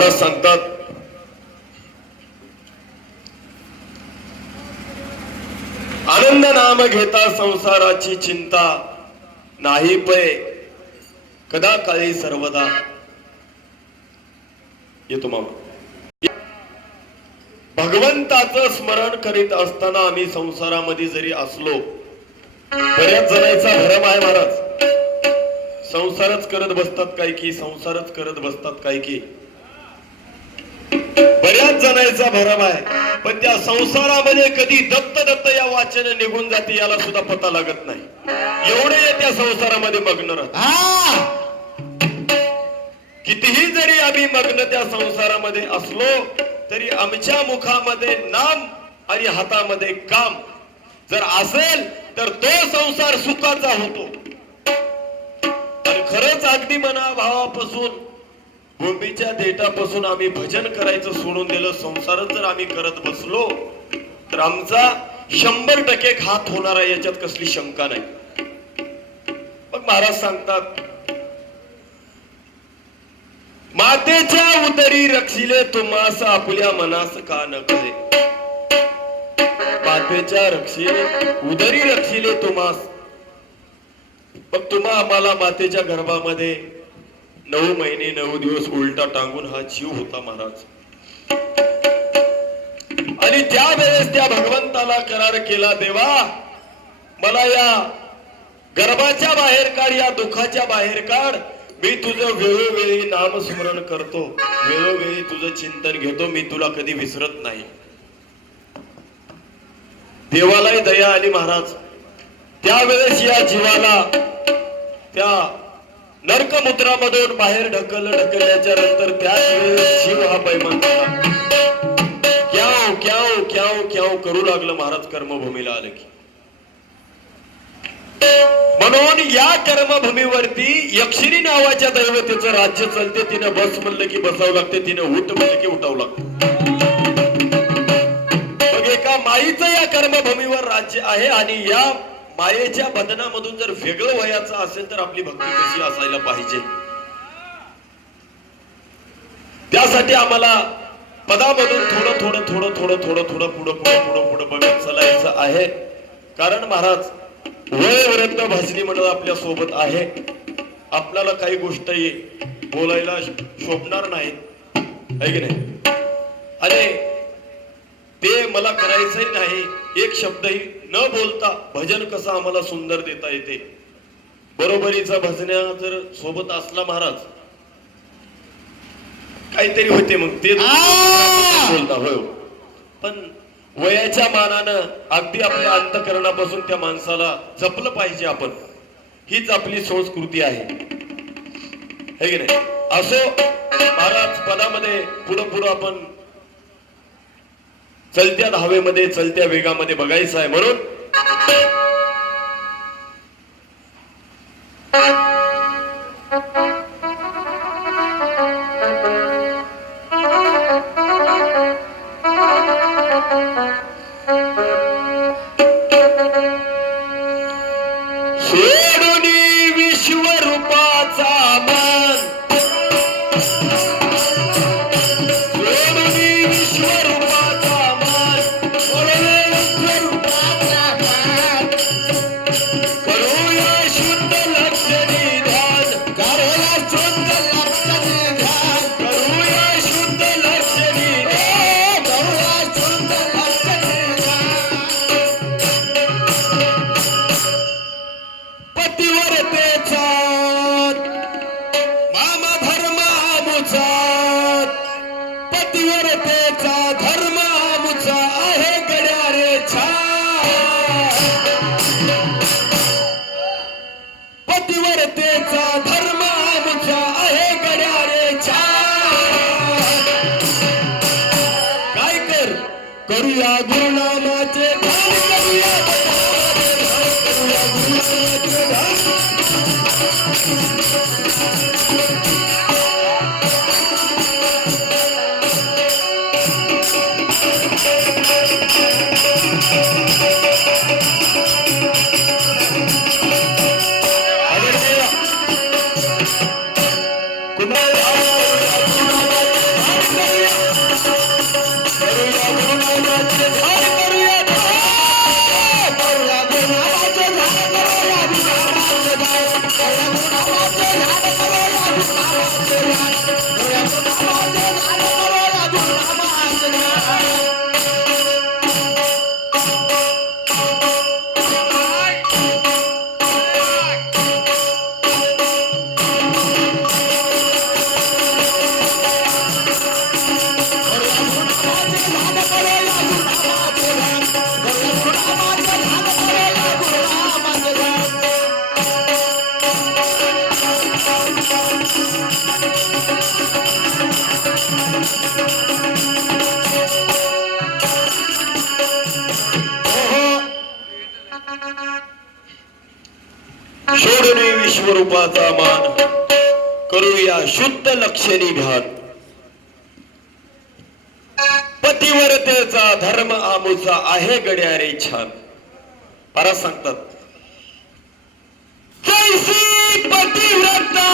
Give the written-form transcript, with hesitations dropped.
महाराज सांगतात, आनंद नाम घेता संसाराची चिंता नाही पै कदा काळी सर्वदा. येतो मामा. भगवंताचं स्मरण करीत असताना आम्ही संसारामध्ये जरी असलो, बऱ्याच जणांचा भरम आहे महाराज. संसारच करत बसतात काय की, संसारच करत बसतात काय की, बऱ्याच जणांचा भरम आहे. पण त्या संसारामध्ये कधी दत्त दत्त या वाचन निघून जाते याला सुद्धा पता लागत नाही. एवढे त्या संसारामध्ये मग्न राहतात. कितीही जरी आम्ही मग्न त्या संसारामध्ये असलो तरी आमच्या मुखामध्ये नाम आणि हातामध्ये काम जर असेल तर तो संसार सुखाचा होतो. आणि खरंच अगदी मनाभावापासून भूमीच्या देठापासून आम्ही भजन करायचं सोडून दिलं, संसारच जर आम्ही करत बसलो तर आमचा 100% घात होणार आहे, याच्यात कसली शंका नाही. मग महाराज सांगतात, मातेच्या उदरी रक्षिले तुम्हास आपल्या मनास का न कळे. मातेच्या उदरी रक्षिले तुम्हास. मग तुम्हा आम्हाला मातेच्या गर्भामध्ये 9 महिने 9 दिवस उलटा टांगून हा जीव होता महाराज. आणि त्यावेळेस त्या भगवंताला करार केला, देवा मला या गर्भाच्या बाहेर काढ, या दुःखाच्या बाहेर काढ. मी तुझं वेळोवेळी नामस्मरण करतो, वेळोवेळी तुझं चिंतन घेतो, मी तुला कधी विसरत नाही. देवालाही दया आली महाराज. त्यावेळेस या जीवाला त्या नरकमुद्रामधून बाहेर ढकलल्याच्या नंतर त्याच वेळेस जीव हा पैमान झाला. क्याव क्याव क्याव क्याव करू लागलं महाराज कर्मभूमीला आलं की. म्हणून या कर्मभूमीवरती यक्षिणी नावाच्या दैवतेचं राज्य चालते. तिनं बस म्हणलं की बसावं लागते, तिनं उठ म्हणलं की उठावं लागतं. मग एका माईचं या कर्मभूमीवर राज्य आहे. आणि या मायेच्या बंधनामधून जर वेगळं व्हायचं असेल तर आपली भक्ती कशी असायला पाहिजे, त्यासाठी आम्हाला पदामधून थोडं थोडं थोडं थोडं थोडं थोडं पुढं पुढं पुढं पुढं बघत चालायचं आहे. कारण महाराज वयोवृद्ध भजनी मंडळ आपल्या सोबत आहे. आपल्याला काही गोष्ट बोलायला शोभणार नाही, है की नाही. आणि ते मला करायचंही नाही. एक शब्दही न बोलता भजन कसं आम्हाला सुंदर देता येते. बरोबरीचा भजन्या जर सोबत असला महाराज काहीतरी होते, मग ते बोलता होय. पण वयाच्या मानानं अगदी आपल्या अंतःकरणापासून त्या माणसाला जपलं पाहिजे आपण. हीच आपली संस्कृती आहे, है की नाही. असो महाराज, पदामध्ये पुढं पुढं आपण चलत्या धावेमध्ये चलत्या वेगामध्ये बघायचं आहे. म्हणून सोडूनी विश्वरूपाचा मान, सोडूनी विश्वरूपाचा मान, करूया शुद्ध लक्षणी ध्यान, करूया शुद्ध लक्षणी ध्यान, करूया शुद्ध लक्षणी ध्यान, करूया शुद्ध लक्षणी ध्यान. पतिव्रतेचा मामा धर्म आमुचा, पतिव्रतेचा धर्म आमुचा आहे गड्या रे छान. पतिव्रतेचा धर्म आमुचा आहे गड्या रे छान. काय करूया गुरुनामाचे ध्यान, करूया गुरुनामाचे ध्यान. कुणाला सोडणे विश्वरूपाचा मान, करूया शुद्ध लक्षणी ध्यान. पतिव्रतेचा धर्म आमुचा आहे गड्या रे छान. परत सांगतात, जैसी पतिव्रता